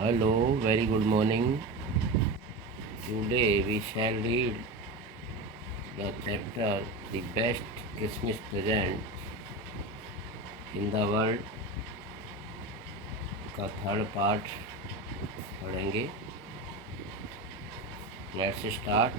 Hello, very good morning. Today we shall read the chapter The Best Christmas Present in the World का third part पढ़ेंगे. Let's start.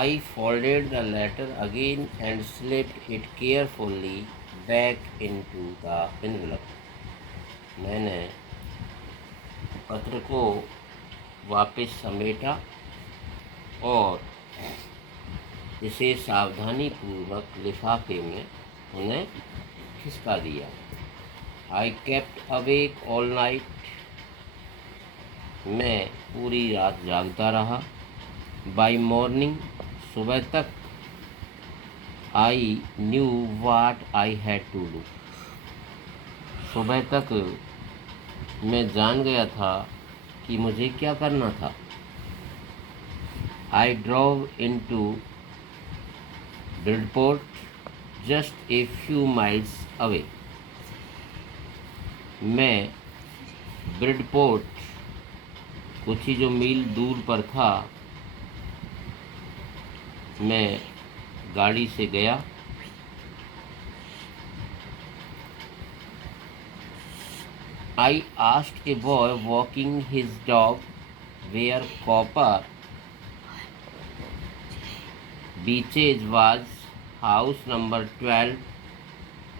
I folded the letter again and slipped it carefully back into the envelope. मैंने पत्र को वापस समेटा और इसे सावधानी पूर्वक लिफाफे में उन्हें खिसका दिया. I kept awake all night. मैं पूरी रात जागता रहा. बाय मॉर्निंग, सुबह तक. I knew what I had to do. सुबह तक मैं जान गया था कि मुझे क्या करना था. I drove into Bridport, just a few miles away. मैं ब्रिडपोर्ट कुछ ही जो मील दूर पर था, मैं गाड़ी से गया. I asked a boy walking his dog where Copper Beaches was. House number 12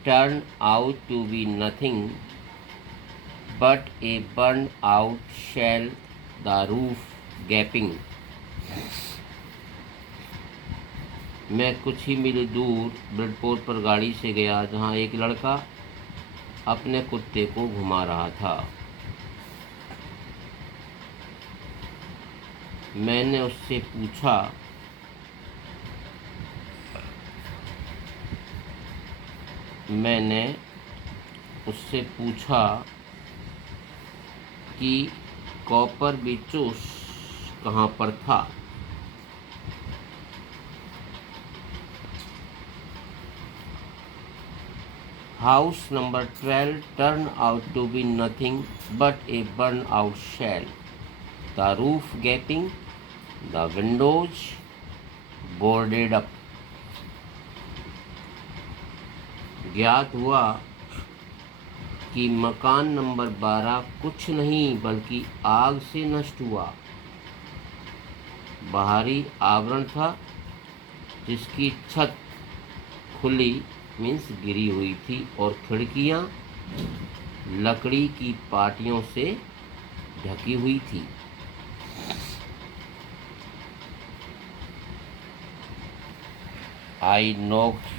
turned out to be nothing but a burned out shell, the roof gaping. मैं कुछ ही मील दूर ब्रिडपोर्ट पर गाड़ी से गया, जहाँ एक लड़का अपने कुत्ते को घुमा रहा था. मैंने उससे पूछा कि कॉपर बीचोस कहाँ पर था. House number 12 turned out to be nothing but a burned out shell, the roof gaping, the windows boarded up. ज्ञात हुआ कि मकान नंबर 12 कुछ नहीं बल्कि आग से नष्ट हुआ. बाहरी आवरण था जिसकी छत खुली मीन्स गिरी हुई थी और खिड़कियां लकड़ी की पाटियों से ढकी हुई थी. I knocked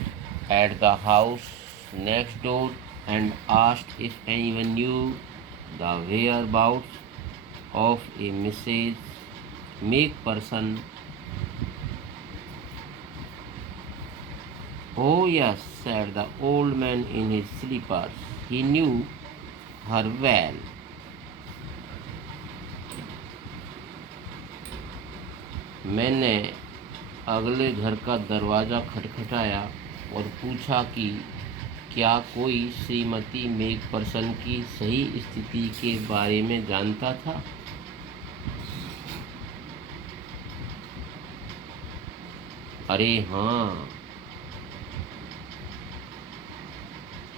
at the house next door and asked if anyone knew the whereabouts of a Mrs. McPherson. Oh yes, said the old man in his slippers. He knew her well. मैंने अगले घर का दरवाज़ा खटखटाया और पूछा कि क्या कोई श्रीमती मैकफर्सन की सही स्थिति के बारे में जानता था. अरे हाँ,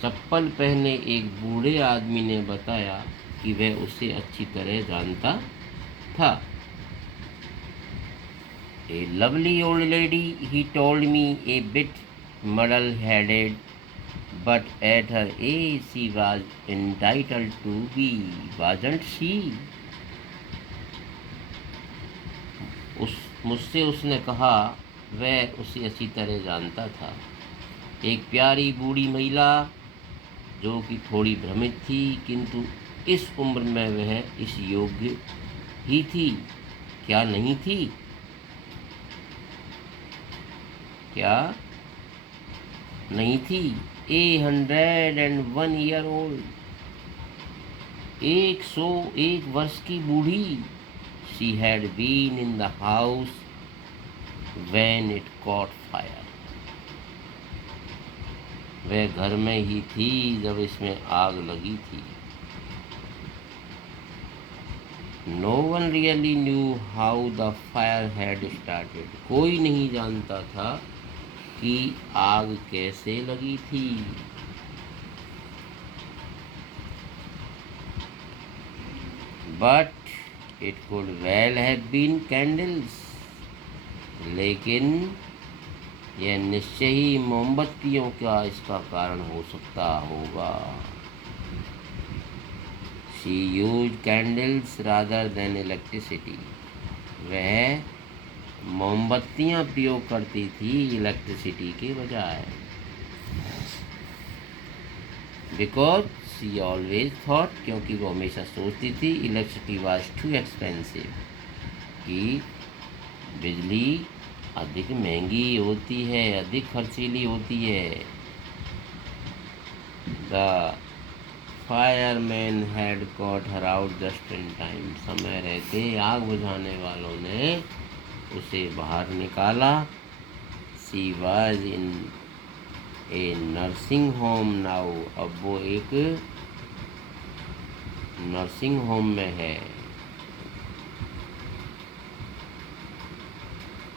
चप्पल पहने एक बूढ़े आदमी ने बताया कि वह उसे अच्छी तरह जानता था. A lovely old lady, he told me, a bit muddle-headed, but at her age she was entitled to be, wasn't she? मुझसे उसने कहा, वह उसे अच्छी तरह जानता था. एक प्यारी बूढ़ी महिला जो कि थोड़ी भ्रमित थी, किंतु इस उम्र में वह इस योग्य ही थी. क्या नहीं थी? क्या नहीं थी? 101 ईयर ओल्ड, 101 वर्ष की बूढ़ी. She had been in the house when it caught fire. वह घर में ही थी जब इसमें आग लगी थी. No one really knew how the fire had started. कोई नहीं जानता था कि आग कैसे लगी थी। But it could well have been candles. लेकिन यह निश्चय ही मोमबत्तियों का इसका कारण हो सकता होगा। She use candles rather than electricity. वह मोमबत्तियां प्रयोग करती थी इलेक्ट्रिसिटी के बजाय। बिकॉज शी ऑलवेज थॉट, क्योंकि वो हमेशा सोचती थी इलेक्ट्रिसिटी वाज टू एक्सपेंसिव, कि बिजली अधिक महंगी होती है, अधिक खर्चीली होती है। The fireman had caught her out just in time. समय रहते आग बुझाने वालों ने उसे बाहर निकाला। She was in A nursing home now. अब वो एक नर्सिंग होम में है।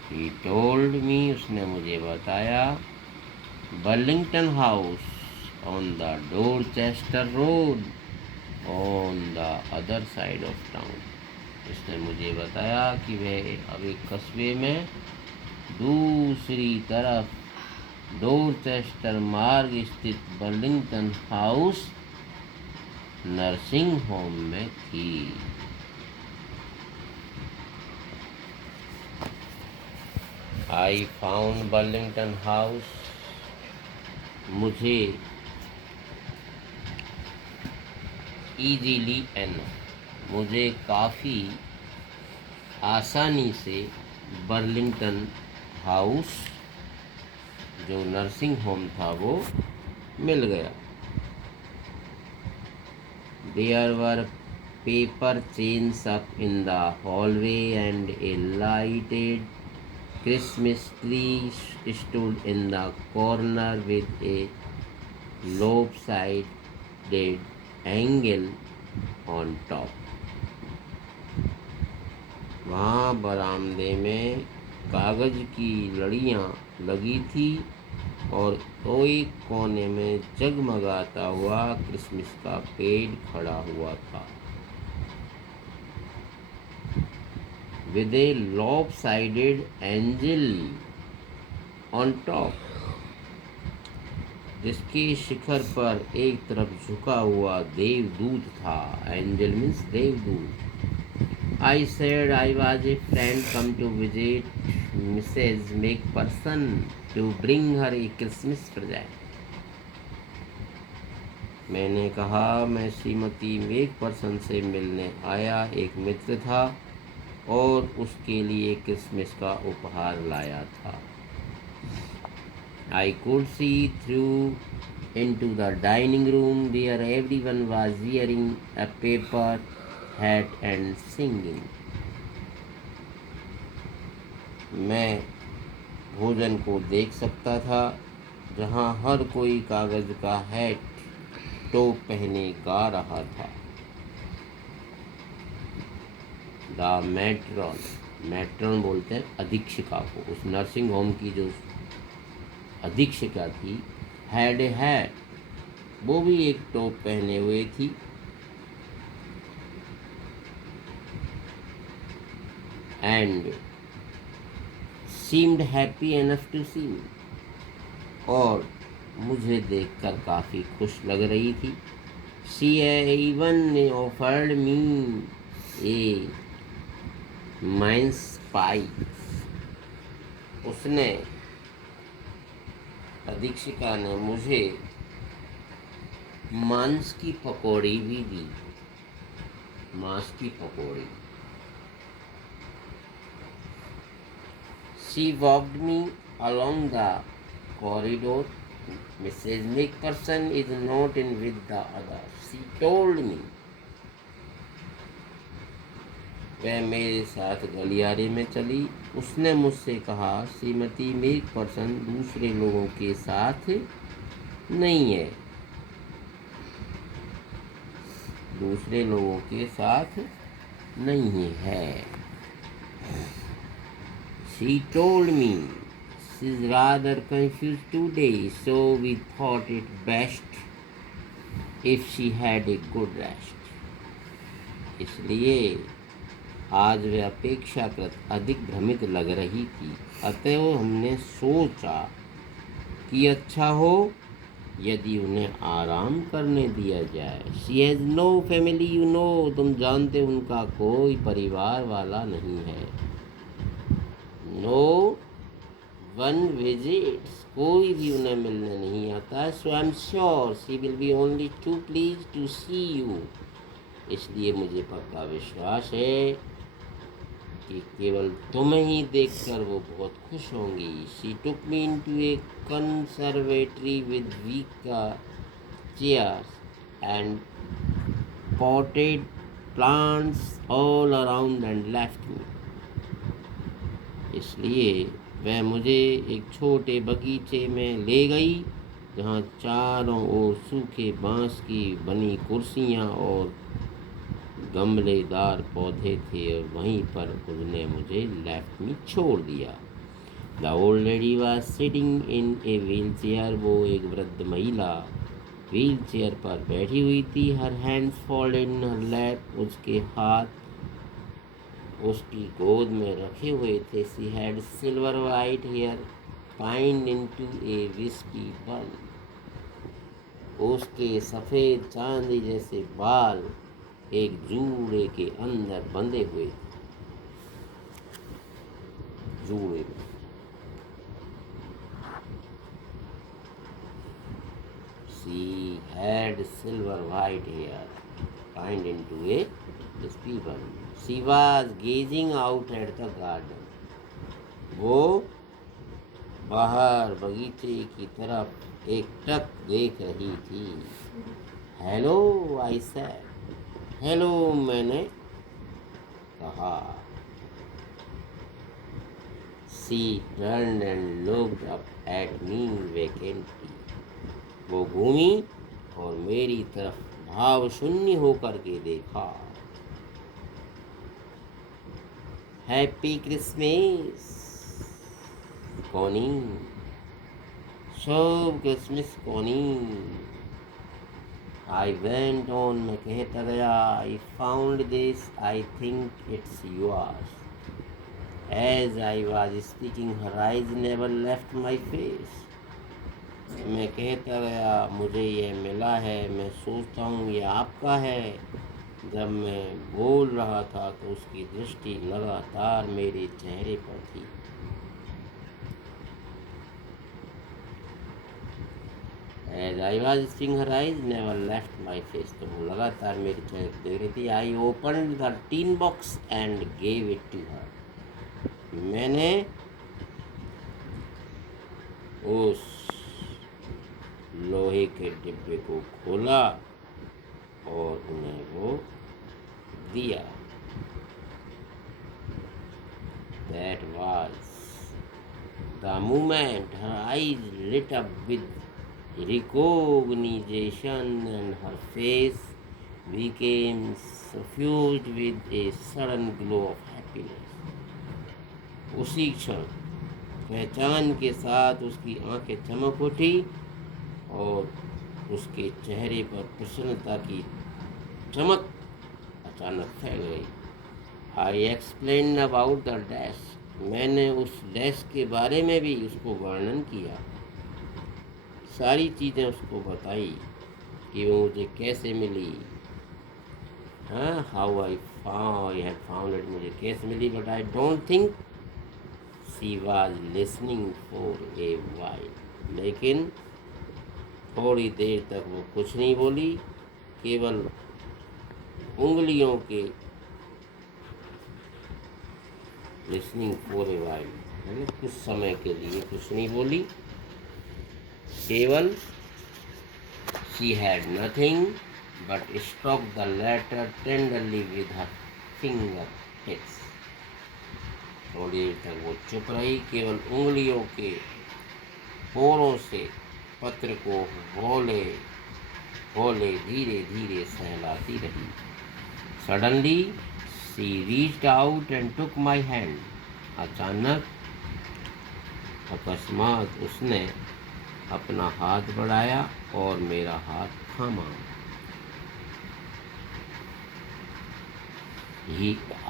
He told me, उसने मुझे बताया, Burlington house on the Dorchester road on the other side of town. उसने मुझे बताया कि वह अब एक कस्बे में दूसरी तरफ डोरचेस्टर मार्ग स्थित बर्लिंगटन हाउस नर्सिंग होम में थी। I found Burlington house. मुझे ईजीली एन, मुझे काफ़ी आसानी से बर्लिंगटन हाउस, जो नर्सिंग होम था, वो मिल गया। There were paper chains up in the hallway and a lighted Christmas tree stood in the corner with a lopsided angle on top. वहाँ बरामदे में कागज की लड़ियाँ लगी थी और एक कोने में जगमगाता हुआ क्रिसमस का पेड़ खड़ा हुआ था। with a lopsided angel on top, जिसके शिखर पर एक तरफ झुका हुआ देवदूत था। एंजल मीन्स देवदूत। I said I was a friend come to visit Mrs McPherson to bring her a Christmas present. मैंने कहा, मैं श्रीमती मैकपर्सन से मिलने आया एक मित्र था और उसके लिए क्रिसमस का उपहार लाया था। I could see through into the dining room where everyone was wearing a paper hat and singing. मैं भोजन को देख सकता था, जहाँ हर कोई कागज का हैट टोप पहने गा रहा था। द मैट्रॉन, मैट्रॉन बोलते हैं अधीक्षिका को, उस नर्सिंग होम की जो अधीक्षिका थी, हैड ए हैट, वो भी एक टोप पहने हुए थी। And seemed happy enough to see me, और मुझे देखकर काफ़ी खुश लग रही थी। She even offered me a mince pie, उसने, अधीक्षिका ने मुझे मांस की पकौड़ी भी दी। मांस की पकौड़ी। She walked me along the corridor. Mrs McPherson is not in with the others, she told me. वह मेरे साथ गलियारे में चली। उसने मुझसे कहा, श्रीमती मैकपर्सन दूसरे लोगों के साथ नहीं है, दूसरे लोगों के साथ नहीं है। She told me she's rather confused today, so we thought it best if she had a good rest. इसलिए आज वे अपेक्षाकृत अधिक भ्रमित लग रही थी, अतएव हमने सोचा कि अच्छा हो यदि उन्हें आराम करने दिया जाए। She has no family, you know, तुम जानते उनका कोई परिवार वाला नहीं है। नो वन विजिट्स, कोई भी उन्हें मिलने नहीं आता। So I am sure she will be only too please to see you, इसलिए मुझे पक्का विश्वास है कि केवल तुम्हें ही देखकर वो बहुत खुश होंगी। She took me into a conservatory with wicker chairs and potted plants all around and left me. इसलिए वह मुझे एक छोटे बगीचे में ले गई जहाँ चारों ओर सूखे बांस की बनी कुर्सियाँ और गमलेदार पौधे थे, और वहीं पर उसने मुझे लेफ्ट में छोड़ दिया। The old lady was sitting in a wheel chair, वो एक वृद्ध महिला व्हील चेयर पर बैठी हुई थी। Her hands folded in her lap, उसके हाथ उसकी गोद में रखे हुए थे। She had silver white hair pinned into a whisky bun, उसके सफ़ेद चांदी जैसे बाल एक जूड़े के अंदर बंधे हुए थे। जूड़े में she had silver white hair pinned into a whisky bun. She was gazing out at the garden, वो बाहर बगीचे की तरफ एकटक देख रही थी। हेलो आई सेड, हेलो मैंने कहा। She turned and looked up at me vacantly, वो घूमी और मेरी तरफ भाव शून्य होकर के देखा। Happy Christmas Connie, Shubh Christmas Connie. I went on, मैं कहता गया। I found this, I think it's yours. As I was speaking, her eyes never left my face. मैं कहता गया, मुझे यह मिला है, मैं सोचता हूँ ये आपका है। जब मैं बोल रहा था तो उसकी दृष्टि लगातार मेरे चेहरे पर थी। As I was speaking, her eyes never left my face. तो वो लगातार मेरे चेहरे को देख रही थी। I opened the tin box and gave it to her. मैंने उस लोहे के डिब्बे को खोला और उन्हें वो दिया। That was the moment her eyes lit up with recognition and her face became suffused with a sudden glow of happiness. उसी क्षण पहचान के साथ उसकी आंखें चमक उठी और उसके चेहरे पर प्रसन्नता की चमक अचानक फैल गई। I explain about the desk, मैंने उस डेस्क के बारे में भी उसको वर्णन किया, सारी चीज़ें उसको बताई कि वो मुझे कैसे मिली। How I had found it, मुझे कैसे मिली। But I don't think she was listening for a while, लेकिन थोड़ी देर तक वो कुछ नहीं बोली, केवल उंगलियों के लिसनिंग फॉर ए वाइल, कुछ समय के लिए कुछ नहीं बोली, केवल she had nothing but struck the letter tenderly with her fingertips. थोड़ी देर तक वो चुप रही, केवल उंगलियों के पोरों से पत्र को हौले हौले धीरे धीरे सहलाती रही। Suddenly She reached out and took my hand. अचानक अकस्मात उसने अपना हाथ बढ़ाया और मेरा हाथ थामा।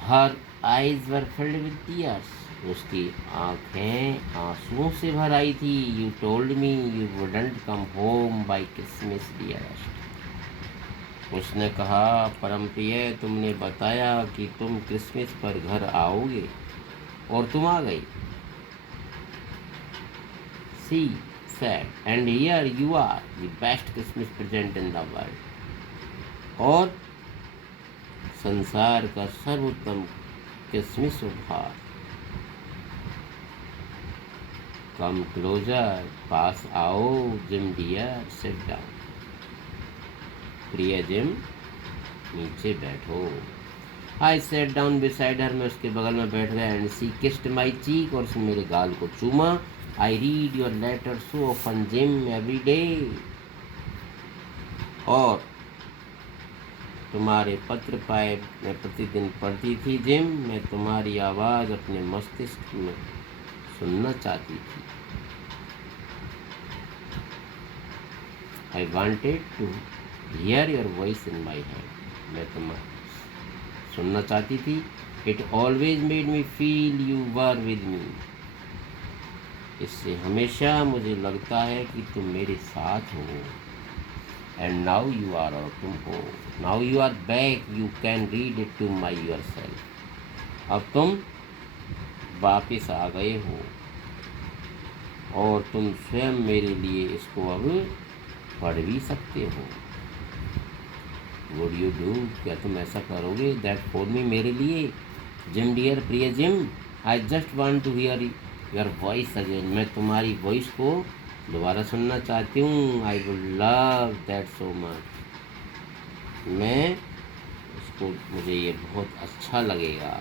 Her eyes were filled with tears. उसकी आंखें आंसुओं से भर आई थी। You told me you wouldn't come home by Christmas, dearest. उसने कहा, परम प्रिय, तुमने बताया कि तुम क्रिसमस पर घर आओगे और तुम आ गई। She said, and here you are, the best Christmas present in the world. और संसार का सर्वोत्तम क्रिसमस उपहार। कम क्लोजर, पास आओ, जिम डियर, सिट डाउन। प्रिय जिम, नीचे बैठो। आई सेट डाउन बिसाइड हर, मैं उसके बगल में बैठ गया। एंड सी किस्ड माई चीक, और उसने मेरे गाल को चूमा। I read your letter so often Jim every day, और तुम्हारे पत्र पाए मैं प्रतिदिन पढ़ती थी जिम। मैं तुम्हारी आवाज़ अपने मस्तिष्क में सुनना चाहती थी। I wanted to hear your voice in my head, मैं तुम्हारी सुनना चाहती थी। It always made me feel you were with me, इससे हमेशा मुझे लगता है कि तुम मेरे साथ हो। एंड नाउ यू आर, और तुम हो। Now you are back, you can read it to my yourself. अब तुम वापिस आ गए हो और तुम स्वयं मेरे लिए इसको अब पढ़ भी सकते हो। वुड यू डू, क्या तुम ऐसा करोगे? दैट फॉर मी, मेरे लिए। जिम डियर, प्रिय Jim, I just want to hear your voice again, मैं तुम्हारी वॉइस को दोबारा सुनना चाहती हूँ। I would love that so much, मैं उसको, मुझे ये बहुत अच्छा लगेगा।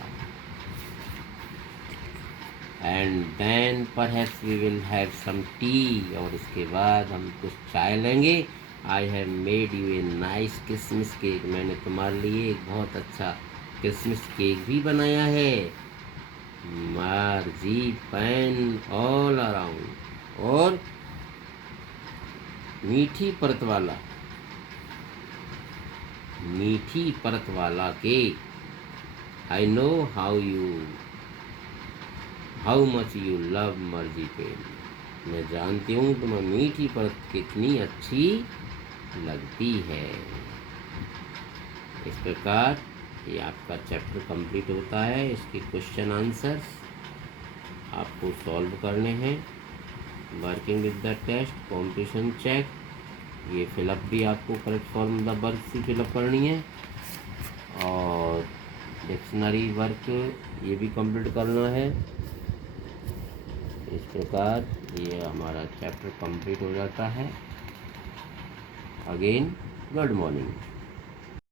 And then perhaps we will have some tea, और इसके बाद हम कुछ चाय लेंगे। I have made you a nice Christmas cake, मैंने तुम्हारे लिए एक बहुत अच्छा क्रिसमस केक भी बनाया है। मार्ज़ीपैन ऑल अराउंड, और मीठी परत वाला केक। I know how much you love marzipan, मैं जानती हूँ तुम्हें मीठी परत कितनी अच्छी लगती है। इस प्रकार ये आपका चैप्टर कंप्लीट होता है। इसके क्वेश्चन आंसर्स आपको सॉल्व करने हैं। Working with the test, competition check, ये फिलअप भी आपको करेक्ट फॉर्म द वर्क से फिलअप करनी है। और डिक्शनरी वर्क ये भी कंप्लीट करना है। इस प्रकार ये हमारा चैप्टर कंप्लीट हो जाता है। Again good morning.